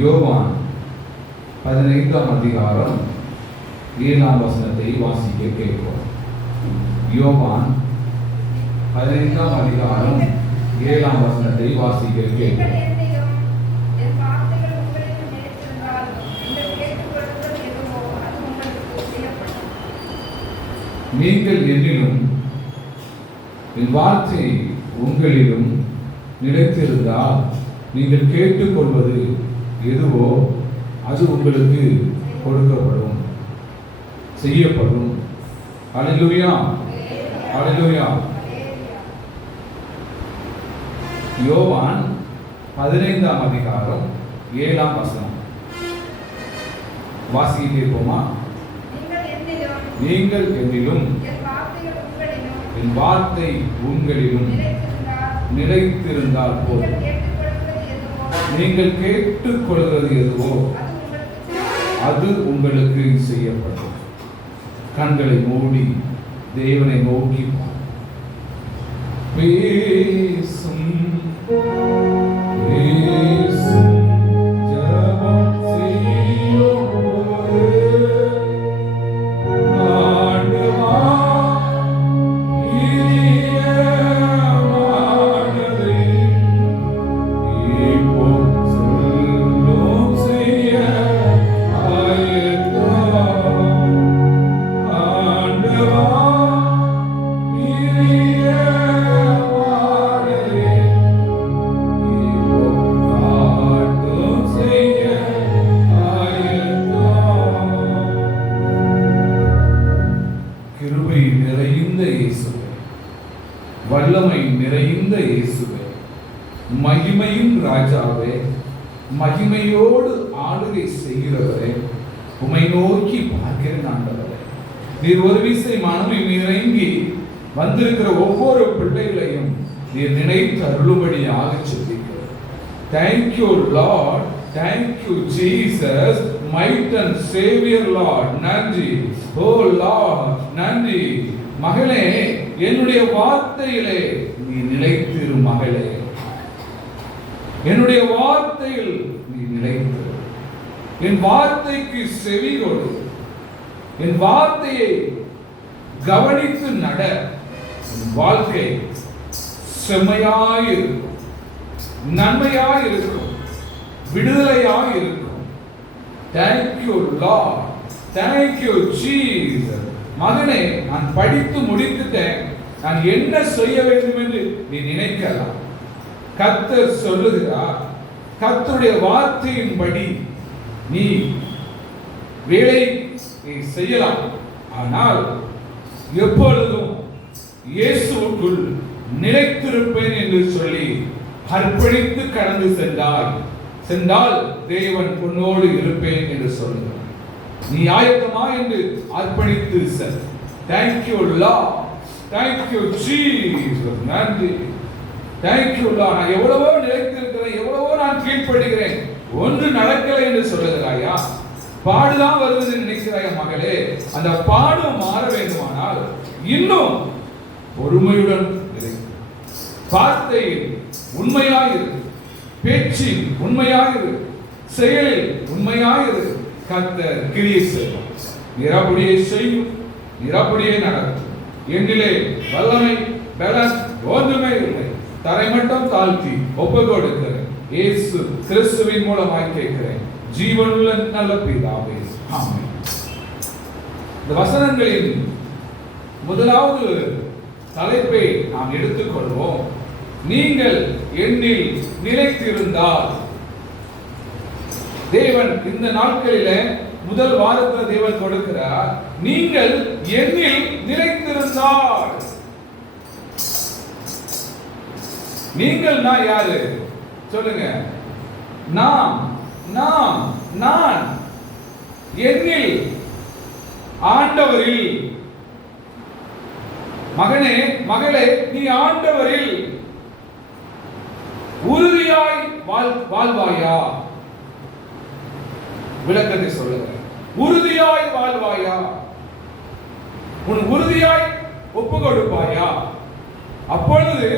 யோவான் 15ஆம் அதிகாரம் 7ஆம் வசனத்தை வாசிக்க கேட்போம். யோவான் 15ஆம் அதிகாரம் 7ஆம் வசனத்தை வாசிக்க கேட்போம். நீங்கள் என்னிலும் என் வார்த்தை உங்களிலும் நிலைத்திருந்தால் நீங்கள் கேட்டுக்கொள்வது எதுவோ அது உங்களுக்கு கொடுக்கப்படும், செய்யப்படும். அல்லேலூயா, அல்லேலூயா. யோவான் 15ஆம் அதிகாரம் 7ஆம் வசனம் வாசிக்க கேட்போமா? நீங்கள் என்னிலும் என் வார்த்தை உங்களிலும் நிலைத்திருந்தால் போதும். நீங்கள் கேட்டுக்கொள்வது எதுவோ அது உங்களுக்கு செய்யப்படும். கண்களை மூடி தேவனை நோக்கி பேசும் வல்லமை நிறைந்த இயேசுவே, மகிமையின் ராஜாவே, மகிமையோடு ஆளுகை செய்கிறவரே, உம்மை நோக்கி பார்க்கிறேன் ஆண்டவரே. நீர் ஒரு விசை மனமை இறங்கி வந்திருக்கிற ஒவ்வொரு பிள்ளைகளையும் நீர் நினைத்து அருளும்படியாக சொல்லிக்கிறேன். Thank you Lord, thank you Jesus, might and Savior Lord. நன்றி oh Lord, நன்றி. மகளே, என்னுடைய வார்த்தையிலே நீ நிலைத்திரு மகளே, என்னுடைய வார்த்தையில் நீ நிலைத்திரு. என் வார்த்தைக்கு செவி கொடு, என் வார்த்தையை கவனித்து நட. என் வாழ்க்கை செம்மையாயிருக்கும், நன்மையாயிருக்கும், விடுதலையாயிருக்கும். Thank you Lord, thank you Jesus. மகனே, நான் படித்து முடித்துட்டேன், நான் என்ன செய்ய வேண்டும் என்று நீ நினைக்கலாம். கர்த்தர் சொல்லுகிறார், கர்த்தருடைய வார்த்தையின்படி நீ வேலை செய்யலாம். ஆனால் எப்பொழுதும் இயேசுவுக்குள் நிலைத்திருப்பேன் என்று சொல்லி அர்ப்பணித்து கடந்து சென்றால் தேவன் உன்னோடு இருப்பேன் என்று சொல்லுகிறார். நீ ஆயத்தமா என்று அர்ப்பணித்து செல். Thank you Lord, thank you Jesus. நன்றி. Thank you Lord. நான் எவ்வளவோ நிலைத்திருக்கிறேன், எவ்வளவோ நான் கீழ்ப்படுகிறேன், ஒன்று நடக்கலை என்று சொல்லுகிறாயா? பாடுதான் வருவது நினைக்கிறாயா மகளே? அந்த பாடு மாற வேண்டுமானால் இன்னும் பொறுமையுடன் இரு, வார்த்தையில் உண்மையாயிரு, பேச்சில் உண்மையாயிரு, செயலில் உண்மையாயிரு. கர்த்தர் கிரியை செய்வார். நிரபடியை செய்யும், நிரபடியை நடக்கும். என்னிலே வல்லமை பலன் ஒன்றுமே இல்லை. தரை மட்டும் தாழ்த்தி ஒப்பு கொடுக்கிறேன். இயேசு கிறிஸ்துவின் மூலமாய் கேட்கிறேன், ஜீவனுள்ள நல்ல பிதாவே, ஆமென். இந்த வசனங்களின் முதலாவது தலைப்பை நாம் எடுத்துக்கொள்வோம். நீங்கள் என்னில் நிலைத்திருந்தால். தேவன் இந்த நாட்களில முதல் வாரத்தில் தேவன் கொடுக்கிறார், நீங்கள் என்னில் நிலைத்திருந்தால். நீங்கள் நான் யாரு சொல்லுங்க? நான் என்னில், ஆண்டவரில். மகனே, மகளே, நீ ஆண்டவரில் உறுதியாய் வாழ்வாயா? விளக்கத்தை சொல்லுங்க. உறுதியாய் வாழ்வாயா? உன் உறுதியாய் ஒப்பு கொடுப்பாயா? அப்பொழுது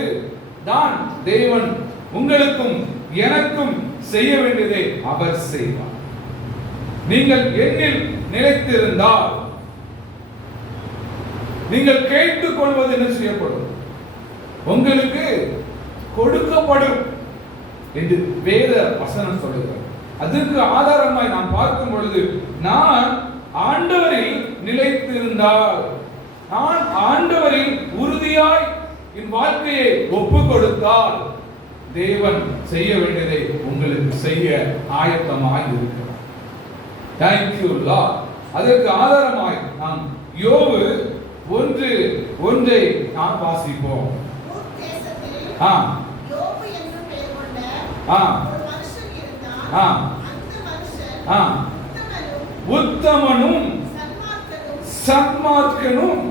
தான் தேவன் உங்களுக்கும் எனக்கும் செய்ய வேண்டியதை அவர் செய்வார். நீங்கள் என்னில் நிலைத்திருந்தால் நீங்கள் கேட்டுக் கொள்வது என்ன செய்யப்படும்? உங்களுக்கு கொடுக்கப்படும் என்று வேத வசனம் சொல்லுகிறது. அதற்கு ஆதாரமாய் நாம் பார்க்கும் பொழுது, நான் ஆண்டவரில் நிலைத்திருந்தால், நான் ஆண்டவரில் உறுதியாய் என் வாழ்க்கையை ஒப்பு கொடுத்தால், தேவன் செய்ய வேண்டியதை உங்களுக்கு செய்ய ஆயத்தமாய் இருக்கிறார். Thank you Lord. அதற்கு ஆதாரமாய் நாம் யோபு 1:1 நாம் வாசிப்போம். யோபு என்னும் பெயர் கொண்ட ஒரு மனுஷன் இருந்தான். அந்த மனுஷன் உத்தமனும் சன்மார்க்கனும்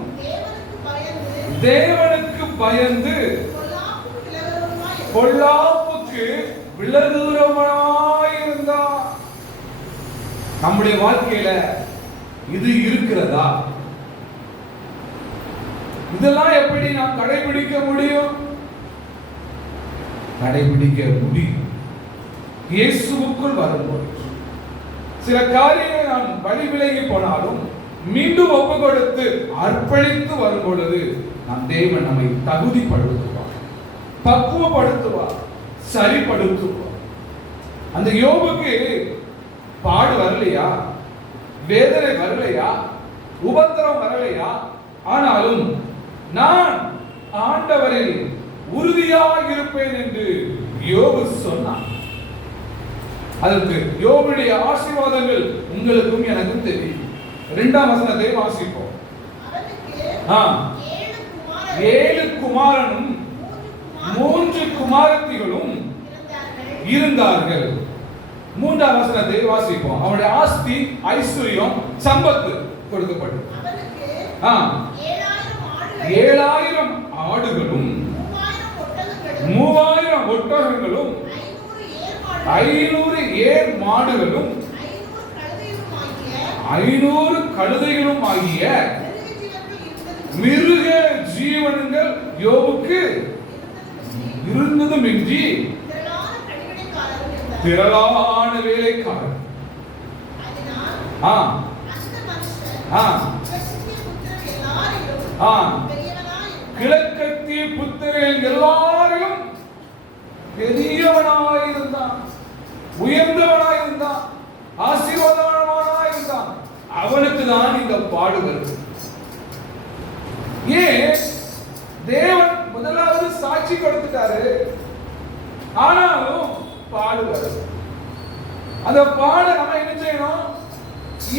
தேவனுக்கு பயந்து பொல்லாப்புக்கு விலகுறவனாய் இருந்தான். நம்முடைய வாழ்க்கையில இது இருக்கிறதா? இதெல்லாம் எப்படி நாம் கடைபிடிக்க முடியும்? கடைபிடிக்க முடியும் இயேசுவுக்குள் வரும்போது. சில காரியங்கள் நாம் வழி விலகி போனாலும் மீண்டும் ஒப்பு கொடுத்து அர்ப்பணித்து வரும் பொழுது நம் தேவன் நம்மை தகுதிப்படுத்துவார், பக்குவப்படுத்துவார், சரிப்படுத்துவார். அந்த யோபுக்கு பாடு வரலையா, வேதனை வரலையா, உபத்திரம் வரலையா? ஆனாலும் நான் ஆண்டவரில் உறுதியாக இருப்பேன் என்று யோபு சொன்னான். அதற்கு யோபுடைய ஆசீர்வாதங்கள் உங்களுக்கும் எனக்கும் தெரியும். 2ஆம் வசனத்தை வாசிப்போம். 7 குமாரனும் 3 குமாரத்திகளும் இருந்தார்கள். 3ஆம் வசனத்தை வாசிப்போம். அவனுடைய ஆஸ்தி, ஐஸ்வர்யம், சம்பத்து கொடுக்கப்பட்டது. 7000 ஆடுகளும் 3000 ஒட்டகங்களும் 500 ஏர் மாடுகளும் 500 கழுதைகளும் ஆகிய மிருக ஜீவன்கள் யோபுக்கு இருந்ததுமின்றி திரளான வேலைக்காரர். கிழக்கத்திய புத்திரர் எல்லாரிலும் பெரியவனாயிருந்தான், உயர்ந்தவனாயிருந்தான், ஆசீர்வாதமானவனாயிருந்தான். அவனுக்கு தான் இந்த பாடு வருது. ஏன்? தேவன் முதலாவது சாட்சி கொடுத்துட்டாரு, ஆனாலும் பாடு வருது. அந்த பாடை நம்ம என்ன செய்யணும்?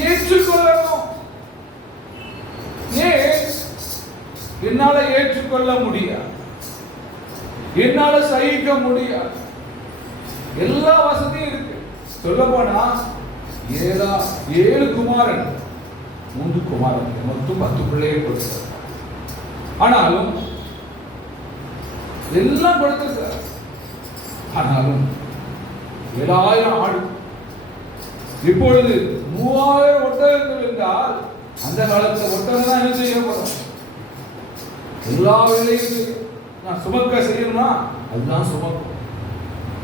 ஏற்றுக்கொள்ளணும். ஏன்? என்னால ஏற்றுக்கொள்ள முடியாது, என்னால சகிக்க முடியாது. எல்லா வசதியும் இருக்கு. சொல்ல போனா 7 குமாரன் 3 குமாரன் மொத்தம் 10 பிள்ளையை கொடுத்தார். ஆனாலும் எல்லாம் கொடுத்திருக்கிறார். ஆனாலும் 7000 ஆடு, இப்பொழுது 3000 ஒட்டகங்கள் என்றால் அந்த காலத்துல ஒட்டகம் தான் என்ன செய்யப்படும்? எல்லா வேலையும் நான் சுமக்க செய்யணும்னா அதுதான் சுமக்கும்.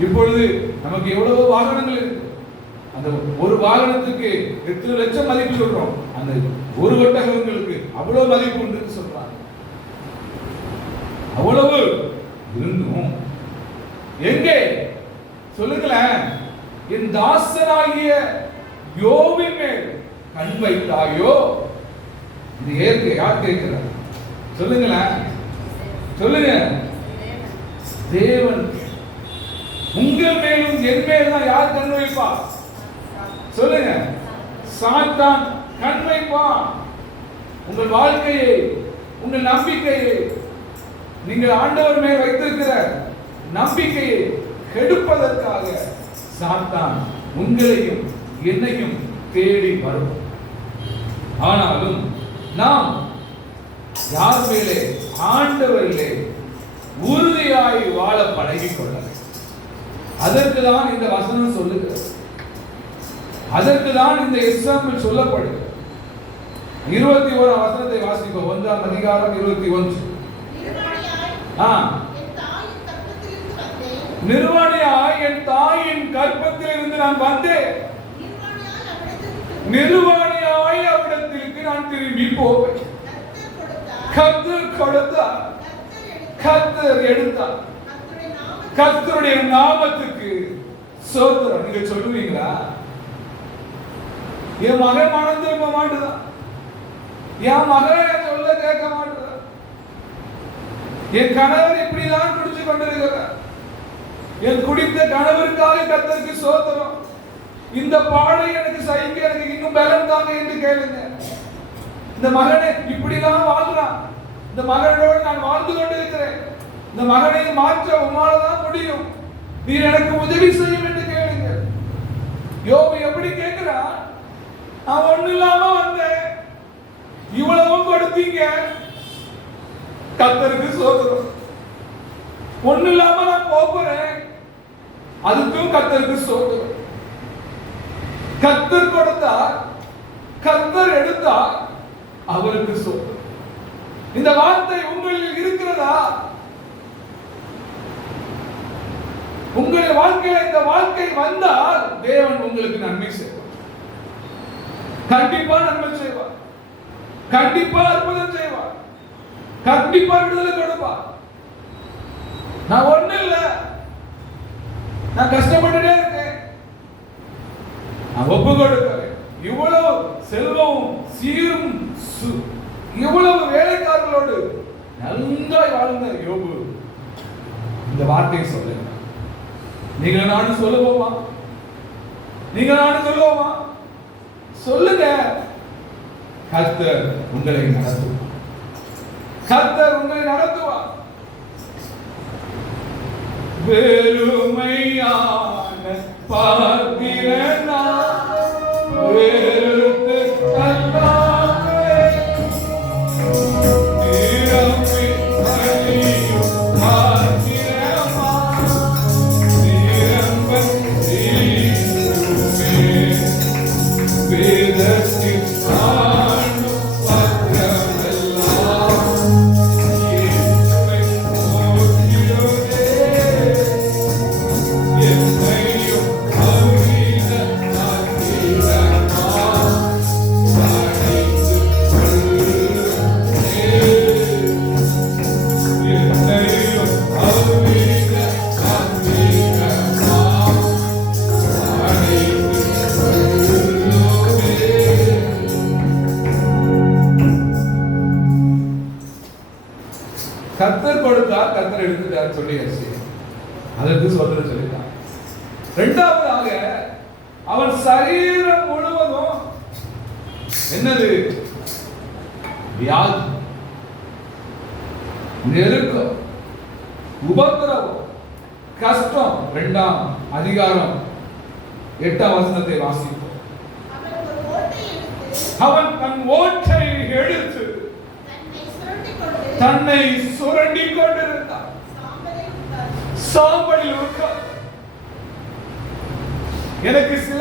இப்பொழுது நமக்கு எவ்வளவு வாகனங்கள் இருக்கு. அந்த ஒரு வாகனத்துக்கு எத்தனை லட்சம் மதிப்பு சொல்றோம், அந்த ஒரு ஒட்டகங்களுக்கு அவ்வளவு மதிப்பு உண்டு சொல்றாங்க. அவ்வளவு இருந்தும் எங்கே சொல்லுங்களேன், என் தாசனாகிய யோபின் மேல் கண் வைத்தாயோ? இது ஏற்க யார் கேட்கிறார்? சொல்லுங்களேன், சொல்லுங்க. தேவன் உங்கள் மேலும் என் மேல் தான் யார் கண் வைப்பா? சொல்லுங்க. சாத்தான் கண் வைப்பான். உங்கள் வாழ்க்கையை, உங்கள் நம்பிக்கையை, நீங்கள் ஆண்டவர் மேல் வைத்திருக்கிற நம்பிக்கையை கெடுப்பதற்காக சாத்தான் உங்களையும் என்னையும் தேடி வரும். ஆனாலும் நாம் யார் மேலே? ஆண்டவரிலே உறுதியாய் வாழ பழகிக் கொள்ள. அதற்கு தான் இந்த வசனம் சொல்லுகிறது. அதற்கு தான் இந்த எக்ஸாம்பிள் சொல்லப்படுகிறது. 21ஆம் வசனத்தை வாசிப்போம். 1ஆம் அதிகாரம் 21. நிர்வாணியாய் என் தாயின் கர்ப்பத்தில் இருந்து நான் வந்தேன். நிர்வாணியாய் அவ்விடத்திற்கு நிர்வாணியாய் அவ்விடத்திற்கு நான் திரும்பி போவேன். கர்த்தர் கொடுத்தார். கர்த்தர் கொடுத்தார். கர்த்தர் எடுத்தார். கர்த்தருடைய நாமத்துக்கு ஸ்தோத்திரம். நீங்க சொல்லுவீங்களா? என் மகன் மனம் திரும்ப மாட்டுதான். என் மகன் சொல்ல கேட்க மாட்டுதான். என் கணவர் இப்படிதான் குடிச்சு கொண்டிருக்கிறார். என் குடித்த கணவருக்காக கர்த்தருக்கு ஸ்தோத்திரம். இந்த பாடை எனக்கு சகிக்க எனக்கு இன்னும் பலம் தாங்க என்று கேளுங்க. இந்த மகனை இப்படிதான் வாழ்றான். இந்த மகனோடு நான் வாழ்ந்து கொண்டிருக்கிறேன். இந்த மகனை மாற்ற உம்மாலதான் முடியும். நீர் எனக்கு உதவி செய்யும் என்று கேளுங்க. யோபு எப்படி கேட்கிறான்? நான் ஒண்ணு இல்லாம வந்தேன், இவ்வளவும் கொடுத்தீங்க, கர்த்தருக்கு ஸ்தோத்திரம். ஒண்ணு இல்லாம நான் போறேன், அதுக்கும் கர்த்தருக்கு ஸ்தோத்திரம். கர்த்தர் கொடுத்தார், கர்த்தர் எடுத்தார், அவருக்கு ஸ்தோத்திரம். இந்த வார்த்தை உங்களில் இருக்கிறதா? உங்களுடைய வாழ்க்கையில இந்த வாழ்க்கை வந்தால் தேவன் உங்களுக்கு நன்மை செய்வார். கண்டிப்பா நன்மை செய்வார். கண்டிப்பா அற்புதம் செய்வார். கண்டிப்பா விடுதலை கொடுப்பார். நான் ஒண்ணு இல்ல, நான் கஷ்டப்பட்டுட்டே இருக்கேன், நான் ஒப்பு கொடுக்கிறேன். இவ்வளவு செல்வம் சீரும் இவ்வளவு வேலைக்காரர்களோடு நன்றாய் வாழ்ந்த யோபு இந்த வார்த்தையை சொல்லுங்க. நீங்க நானும் சொல்லுவோமா? நீங்க நானும் சொல்லுவோமா? சொல்லுங்க. கர்த்தர் உங்களை நடத்துவார். கர்த்தர் உங்களை நடத்துவார். வெறுமையான பார்க்கிறனா வெறுத்து தள்ளாமே நிரம்பி அழியும் பார்க்கிறமா நிரம்ப தீருமே வேதத்தில் ஆண்டும் பத்திரமெல்லாம் இயேசுவை போற்றிடுதே என்னையும் அவ்வித ஆத்திரமா அழைத்து கொள்ளுதே என்னையும் அவ்வித ஆத்திரமா அழைத்து கொள்ளுதே. கர்த்தர் கொடுத்தார், கர்த்தர் எடுத்துட்டார் சொல்லியாச்சு. அதற்கு சொல்ற சொல்லிட்டார். இரண்டாவதாக அவன் சரீரம் முழுவதும் என்னது? வியாதி, நெருக்கம், உபத்திரவம், கஷ்டம். 2ஆம் அதிகாரம் 8ஆம் வசனத்தை வாசிப்போம். அவன் தன் ஓட்டை எடுத்து தன்னை சுரண்டி கொண்டிருந்தான். சாம்பலில் உட்கார். எனக்கு சில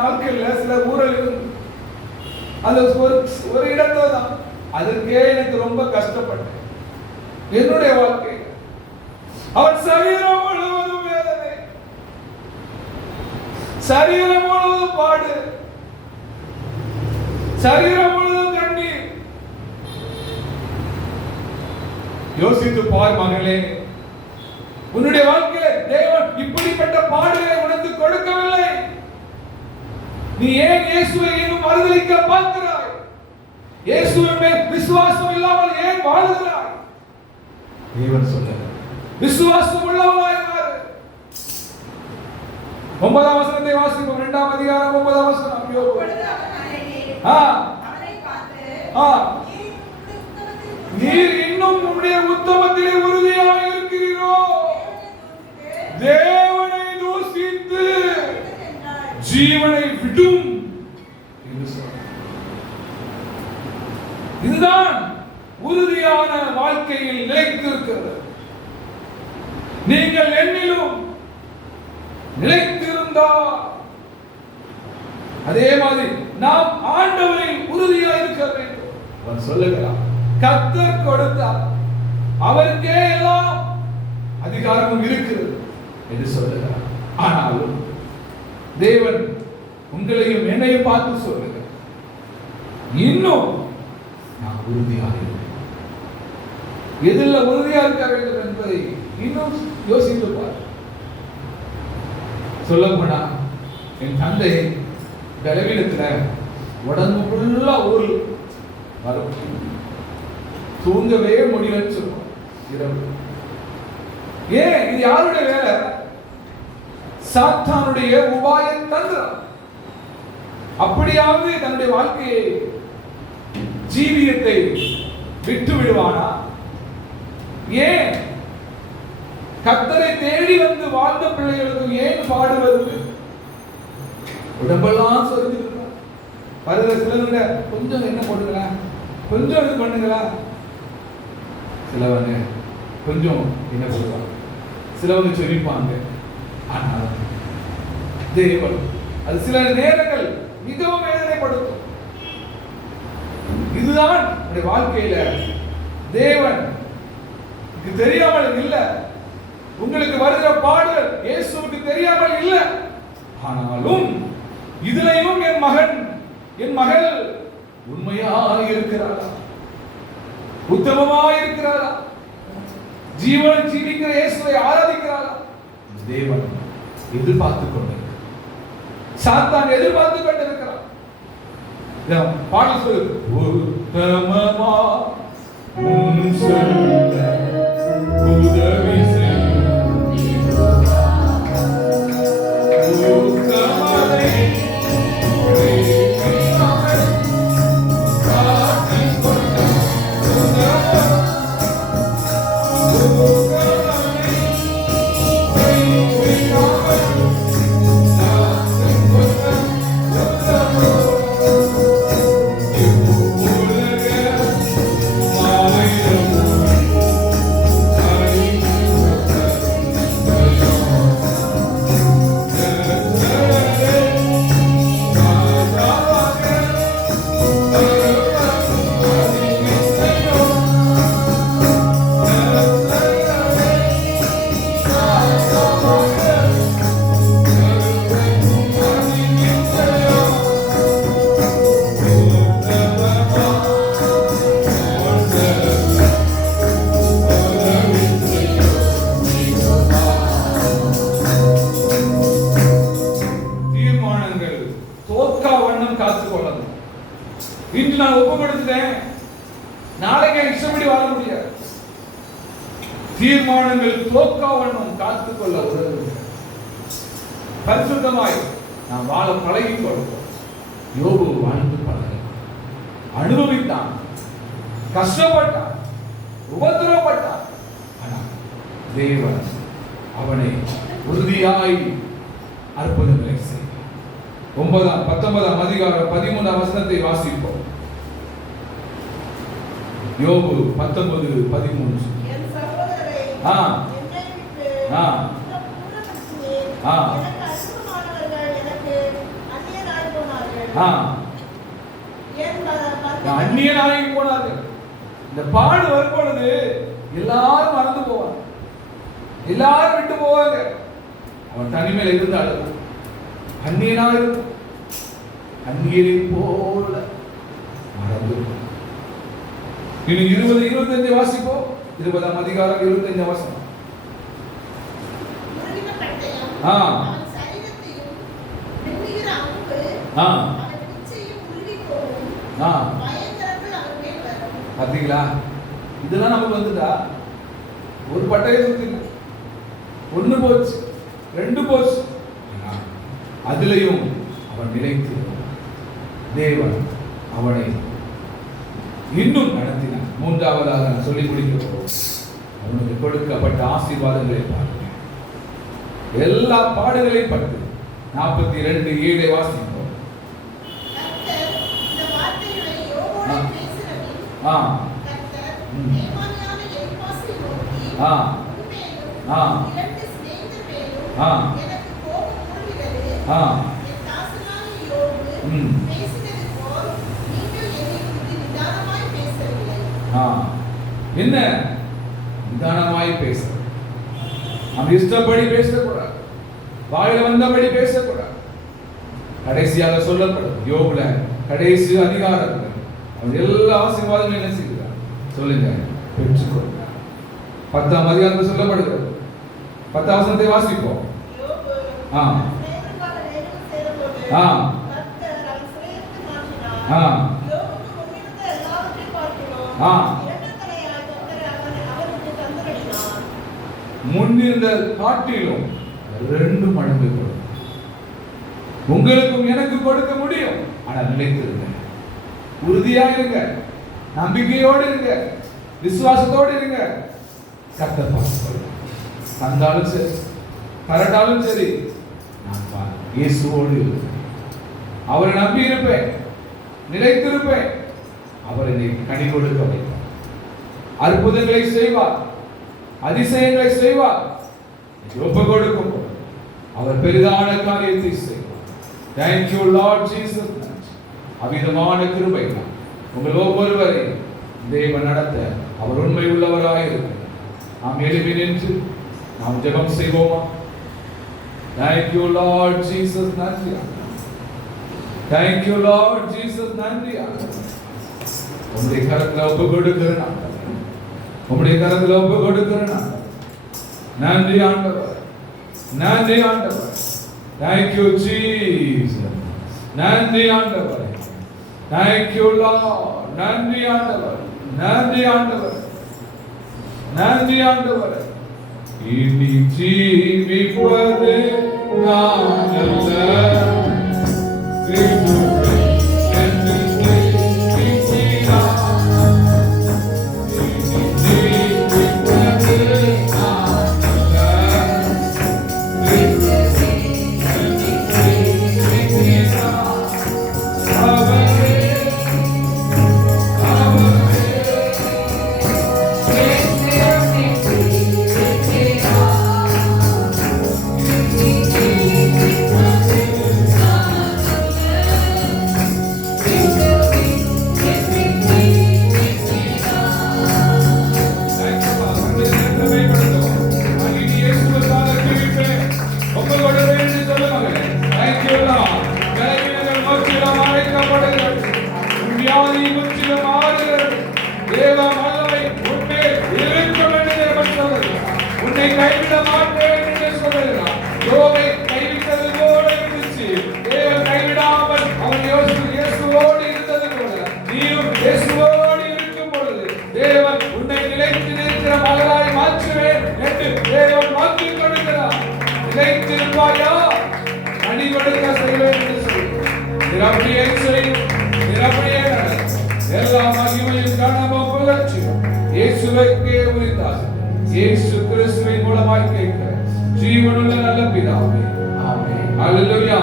நாட்கள்ல சில ஊரில் இருந்து அந்த ஒரு இடத்துல தான், அதற்கே எனக்கு ரொம்ப கஷ்டப்பட்டேன் என்னுடைய வாழ்க்கை. அவன் சரீரம் முழுவதும் வேதனை, சரீரம் முழுவதும் பாடு, சரீரம் முழுவதும் கண்ணீர். யோசித்து பார் மகளே, உன்னுடைய வாழ்க்கையில தேவன் இப்படிப்பட்ட பாடுகளை உனக்கு கொடுக்கவில்லை. நீ ஏன் இயேசுவை இன்னும் மறுதலிக்க பார்க்கிறாய்? இயேசுவின் மேல் விசுவாசம் இல்லாமல் ஏன் வாழுகிறாய்? தேவன் சொல்றார், விசுவாசம் உள்ளவனாய் மாறு. 9ஆம் வசனத்தை வாசிப்போம். 2ஆம் அதிகாரம் 9ஆம் வசனம். நீர் இன்னும் உம்முடைய உத்தமத்திலே உறுதியாக இருக்கிறீரோ? தேவனை தூஷித்து ஜீவனை விடும் என்று சொன்னார். இதுதான் உறுதியான வாழ்க்கையில் நிலைத்திருக்கிறது. நீங்கள் என்னிலும் நிலைத்திருந்தால், அதே மாதிரி நாம் ஆண்டவரை உறுதியாக இருக்க வேண்டும். அவர் சொல்லுகிறார், கர்த்தர் கொடுத்தார், அவருக்கே எல்லாம் அதிகாரமும் இருக்கிறது. என்று சொல்லுகிறார். ஆனாலும் தேவன் உங்களையும் என்னையும் பார்த்து சொல்லுங்க, இன்னும் நான் உறுதியாக இருக்கிறேன். எதில் உறுதியாக இருக்க வேண்டும் என்பதை இன்னும் யோசித்து பார். சொல்ல போனா என் தந்தை பலவீனத்துல உடம்பு ஃபுல்லா ஊர் வரும், தூங்கவே முடியலன்னு சொல்லுவோம் இரவு. ஏன்? இது யாருடைய வேலை? சாத்தானுடைய உபாய தந்திரம். அப்படியாவது தன்னுடைய வாழ்க்கையை ஜீவியத்தை விட்டு விடுவானா? ஏன்? கர்த்தரை தேடி வந்து வாழ்ந்த பிள்ளைகளுக்கு ஏன் பாடுவது? உடம்பெல்லாம் சொரிஞ்சிருக்கா பருவ சிலவங்க கொஞ்சம் என்ன போட்டுங்களா, கொஞ்சம் இது பண்ணுங்களா, சிலவங்க கொஞ்சம் என்ன போடுவாங்க, சிலவங்க சொல்லிப்பாங்க. ஆனால் தேவன் அது சில நேரங்கள் மிகவும் வேதனைப்படுத்தும். இதுதான் உடைய வாழ்க்கையில தேவன் தெரியாமல் இல்லை, உங்களுக்கு வருகிற பாடுகள் இயேசுவுக்கு தெரியாமல் இல்லை. ஆனாலும் இதுலயும் என் மகன் என் மகள் உண்மையாக இருக்கிறாரா, உத்தமமாக இருக்கிறாரா, ஜீவனை ஜீவிக்கிற இயேசுவை ஆராதிக்கிறாரா? தேவன் எதிர்பார்த்துக் கொண்டிருக்கிறார், சாத்தான் எதிர்பார்த்துக் கொண்டிருக்கிறார். பாடல் சொல்லுது, உத்தமமா உன் சொல்ல உதவி தீர்மானங்கள் தோக்காவண்ணம் காத்துக்கொள்ள உதவுங்க. பரிசுத்தமாய் நாம் வாழ பழகிக் கொள்வோம். யோபு வாழ்ந்து பழக அனுபவித்தான், கஷ்டப்பட்டான், உபத்திரப்பட்டான். ஆனால் தேவன் அவனை உறுதியாய் அற்புதங்களை செய்தார். 19 அதிகாரம் 13 வசனத்தை வாசிப்போம். யோபு 19:13. அந்நியனாகி போனார்கள். இந்த பாடு வரும்பொழுது எல்லாரும் மறந்து போவாங்க, எல்லாரும் விட்டு போவாங்க. அவன் தனிமையில் இருந்தாலும் அந்நியனாக அந்நியரை போல மறந்து. இன்னும் 20-25 வாசிப்போம். 20 அதிகாரம் 25 வசனம். பாத்தீங்களா? இதெல்லாம் நமக்கு வந்துட்டா ஒரு பட்டையை சுத்தி ஒண்ணு போச்சு, 2 போச்சு. அதிலையும் அவன் நிலைத்து தேவன் அவனை இன்னும் நடத்தினார். 3ஆவதாக நான் சொல்லி முடிக்கிறோம். அவனுக்கு கொடுக்கப்பட்ட ஆசீர்வாதங்களை பாருங்க. எல்லா பாடுகளையும் பட்டு 42:7 வாசிப்போம். என்ன நிதானமாய் பேச, நம்ம இஷ்டப்படி பேசக்கூடாது. வாயில வந்தபடி பேசக்கூடாது. கடைசியாக சொல்லப்படும் யோபுல கடைசி அதிகாரத்தில் அவன் எல்லா ஆசீர்வாதங்களும் என்ன செய்கிறார் சொல்லுங்க பெற்றுக்கொண்டார். 10ஆம் அதிகாரத்தில் சொல்லப்படுகிறது. 10ஆம் வசனத்தை வாசிப்போம். ஆ ஆ ஆ ஆ முன்னிருந்த காட்டிலும் 2 மடங்கு கொடுக்கும். உங்களுக்கும் எனக்கு கொடுக்க முடியும். ஆனா நிலைத்திருங்க, உறுதியா இருங்க, நம்பிக்கையோடு இருங்க, விசுவாசத்தோடு இருங்க. கர்த்தர் பார்த்துக்கொள்ளும். தந்தாலும் சரி கரட்டாலும் சரி நான் இயேசுவோடு இருப்பேன். அவரை நம்பி இருப்பேன், நிலைத்திருப்பேன். அவர் என்னை கனி கொடுக்க வைப்பார், அற்புதங்களை செய்வார், அதிசயங்களை செய்வார். ஒப்பு கொடுக்கும் அவர் பெரிதான காரியத்தை செய்வார். Thank you Lord Jesus. அவிதமான கிருபை உங்கள் ஒவ்வொருவரையும் தேவன் நடத்த அவர் உண்மை உள்ளவராய் இருக்கிறார். நாம் எழுப்பி நின்று நாம் ஜெபம் செய்வோமா? Thank you Lord Jesus. நன்றி. Thank you Lord Jesus. நன்றி. உம்முடைய கரத்துல ஒப்பு கொடுக்கிறேன். உம்முடைய கரத்துல ஒப்பு கொடுக்கிறேன். நன்றி ஆண்டவர், நன்றி ஆண்டவர். Thank you Jesus. நன்றி ஆண்டவர். Thank you Lord. நன்றி ஆண்டவர், நன்றி ஆண்டவர், நன்றி ஆண்டவர். இனி ஜீவிப்பது நான் அல்ல, கிறிஸ்துவே என்னை ஜீவிக்கிறார். இனி ஜீவிப்பது நான் அல்ல, கிறிஸ்துவே என்னை ஜீவிக்கிறார். அவரே அவரே உன்னை கைவிட மாட்டேன் என்று சொல்லுகிறார். யோபை கைவிட்டது போல இருந்துச்சு. தேவன் கைவிடாமல் அவன் இயேசுவோடு இருந்தது போல நீயும் இயேசுவோடு இருக்கும் பொழுது தேவன் உன்னை நிலைத்து நிற்கிற மகளாய் மாற்றுவேன் என்று தேவன் வாக்கு கொடுக்கிறார். நிலைத்திருப்பாயா? அடி கொடுக்க செய்வேன் என்று சொல்லி நிரப்பியே செய்யும், நிரப்பியே நடக்கும். எல்லா மகிமையும் கனமும் புகழ்ச்சியும் இயேசுவுக்கே உரித்தார். இயேசு கிறிஸ்துவின் மூலமாய் கேட்கிறேன் ஜீவனுள்ள நல்ல பிதாவே, ஆமென். ஹல்லேலூயா.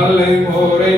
அல்லை மோரே